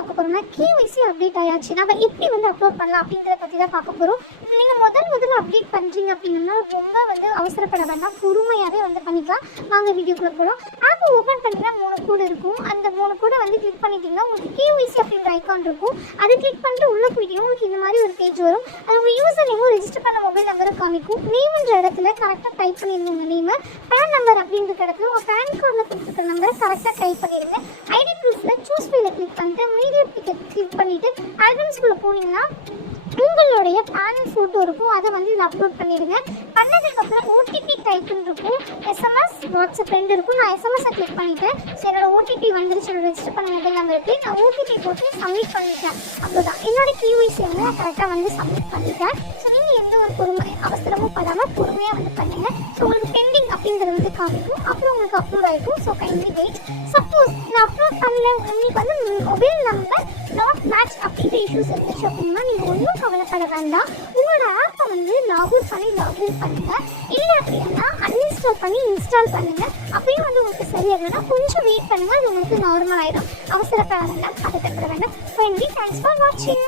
பார்க்க போகிறோம்னா KYC update ஆயாச்சு. நம்ம எப்படி வந்து அப்லோட் பண்ணலாம் அப்படின்றத பற்றி தான் பார்க்க போகிறோம். நீங்கள் முதல்ல அப்டேட் பண்ணுறீங்க அப்படின்னா ரொம்ப வந்து அவசரப்பட வேண்டாம், பொறுமையாகவே வந்து பண்ணிக்கலாம். வாங்க வீடியோக்குள்ளே போகலாம். ஆப் ஓப்பன் பண்ணிங்கன்னா 3 கோடு இருக்கும். அந்த 3 கோடை வந்து கிளிக் பண்ணிட்டீங்கன்னா உங்களுக்கு கேஒய்சி அப்படின்ற ஐக்கான் இருக்கும். அதை கிளிக் பண்ணிட்டு உள்ளே போயிட்டீங்கன்னா உங்களுக்கு இந்த மாதிரி ஒரு பேஜ் வரும். அது உங்கள் யூசர் நேமும் ரெஜிஸ்டர் பண்ண மொபைல் நம்பரும் காமிக்கும். நேம்ன்ற இடத்துல கரெக்டாக டைப் பண்ணிடுங்க உங்கள் நேமை. பேன் நம்பர் அப்படின்ற இடத்துல உங்கள் பேன் கார்டில் கொடுத்துருக்க நம்பரை கரெக்டாக டைப் பண்ணிடுங்க. ஐடி ப்ரூஃபில் சூஸ் ஃபைலை கிளிக் பண்ணிட்டு மீடியா டிக்கெட் கிளிக் பண்ணிவிட்டு ஆல்பம்ஸ்குள்ளே போனீங்கன்னா உங்களுடைய பேன் ஃபோட்டோ இருக்கும். அதை வந்து இதில் அப்லோட் பண்ணிடுங்க. பண்ணதுக்கப்புறம் ஓடிபி டைப்னு இருக்கும். எஸ்எம்எஸ் வாட்ஸ்அப் 2 இருக்கும். நான் எஸ்எம்எஸை கிளிக் பண்ணிவிட்டேன். ஸோ என்னோட ஓடிபி வந்துருச்சு. என்னோட ரெஜிஸ்டர் பண்ண மொபைல் நம்பருக்கு நான் ஓடிபி போட்டு சப்மிட் பண்ணிட்டேன். அவ்வளோதான், என்னோட கேஒய்சி வந்து நான் கரெக்டாக வந்து சப்மிட் பண்ணிட்டேன். ஸோ நீங்கள் எந்த ஒரு அவசரமும் படாமல் பொறுமையாக வந்து பண்ணுங்கள். ஸோ உங்களுக்கு பெண்டிங் அப்படிங்கிறது வந்து காமிக்கும். அப்புறம் உங்களுக்கு அப்லோட் ஆகிருக்கும். So kindly wait. சப்போஸ் நான் அப்லோட் பண்ணல, உங்களுக்கு வந்து மொபைல் நம்பர் நாட் மேட்ச் அப்படின்ற இஷ்யூஸ் இருந்துச்சு அப்படின்னா நீங்கள் ஒன்றும் கவலைப்பட வேண்டாம். உங்களோட ஆப்பை வந்து லாகின் பண்ணி லாகின் பண்ணுங்கள். இல்லை அப்படின்னா அன்இன்ஸ்டால் பண்ணி இன்ஸ்டால் பண்ணுங்கள். அப்படியும் வந்து உங்களுக்கு சரியாகலைன்னா கொஞ்சம் வெயிட் பண்ணுங்கள். அது உங்களுக்கு நார்மல் ஆகிடும். அவசரப்பட வேண்டாம், பதட்டப்பட வேண்டாம். தேங்க்ஸ் ஃபார் வாட்சிங்.